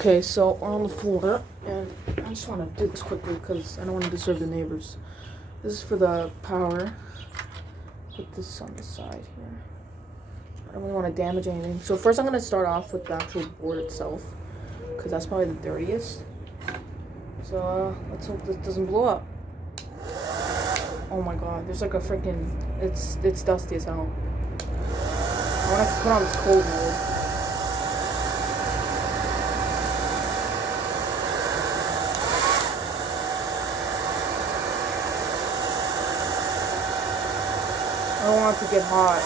Okay, so we're on the floor, and I just want to do this quickly because I don't want to disturb the neighbors. This is for the power. Put this on the side here. I don't really want to damage anything. So first I'm going to start off with the actual board itself because that's probably the dirtiest. So let's hope this doesn't blow up. Oh my god, there's like a freaking... It's dusty as hell. I want to put on this cold mode. I don't want it to get hot.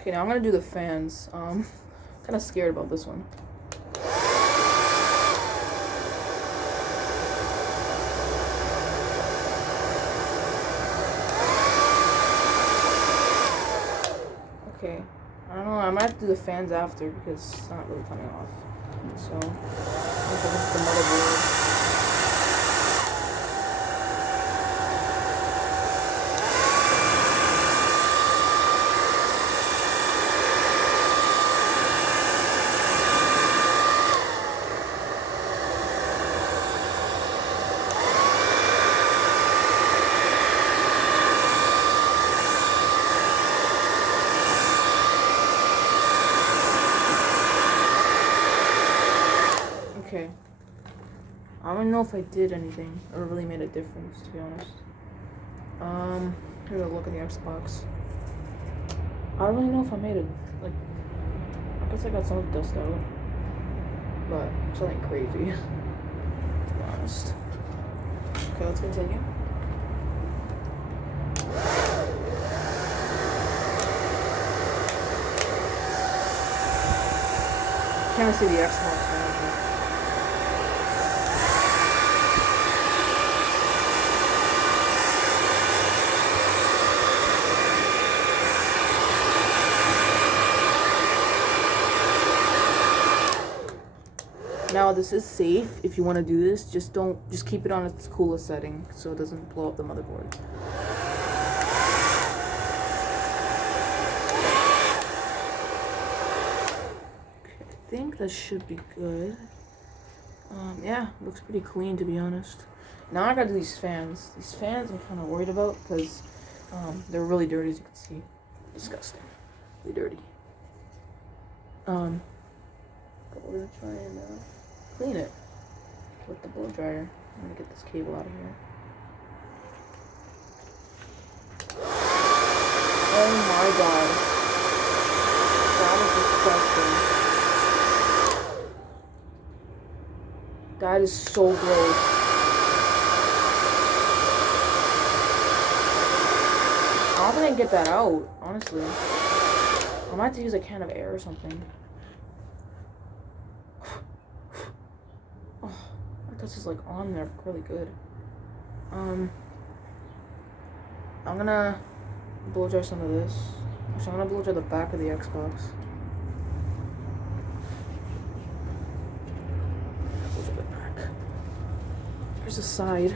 Okay, now I'm gonna do the fans. Kind of scared about this one. Okay, I don't know, I might have to do the fans after because it's not really coming off. So, I'm gonna put the motherboard. Okay. I don't know if I did anything or really made a difference, to be honest. Here's a look at the Xbox. I don't really know if I made it, like, I guess I got some of the dust out. But something crazy, to be honest. Okay, let's continue. Can't see the Xbox manager. Now this is safe. If you want to do this, just keep it on its coolest setting so it doesn't blow up the motherboard. Okay, I think that should be good. Yeah, looks pretty clean, to be honest. Now I gotta do these fans. These fans I'm kind of worried about because they're really dirty, as you can see. Disgusting. Really dirty. But we're gonna try and clean it with the blow dryer. I'm gonna get this cable out of here. Oh my god. That is disgusting. That is so gross. I don't think I can get that out, honestly. I might have to use a can of air or something. Oh, this is like on there really good. I'm gonna blow dry some of this. Actually, I'm gonna blow dry the back of the Xbox. Blow dry the back. Here's the side.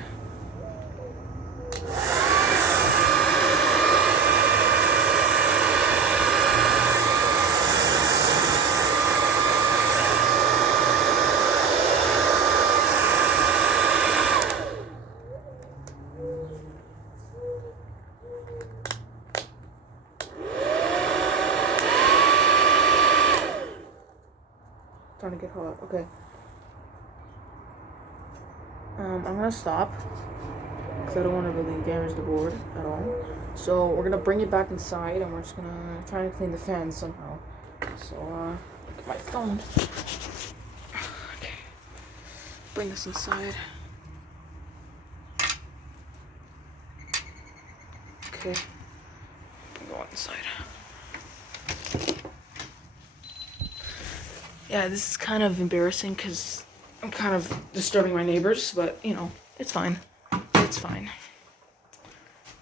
Trying to get hot. Okay. I'm gonna stop because I don't want to really damage the board at all. So we're gonna bring it back inside and we're just gonna try and clean the fans somehow. So look at my phone. Okay. Bring this inside. Okay. Go inside. Yeah, this is kind of embarrassing because I'm kind of disturbing my neighbors, but, you know, it's fine. It's fine.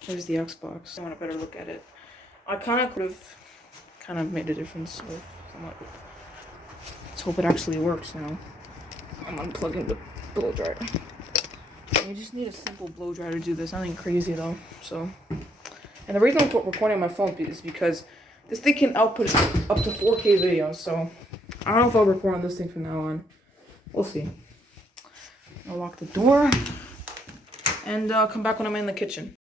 There's the Xbox. I want a better look at it. I kind of could have made a difference with Let's hope it actually works now. I'm unplugging the blow dryer. You just need a simple blow dryer to do this. Nothing crazy though. So, and the reason I'm recording on my phone is because this thing can output up to 4K videos. So I don't know if I'll record on this thing from now on. We'll see. I'll lock the door and come back when I'm in the kitchen.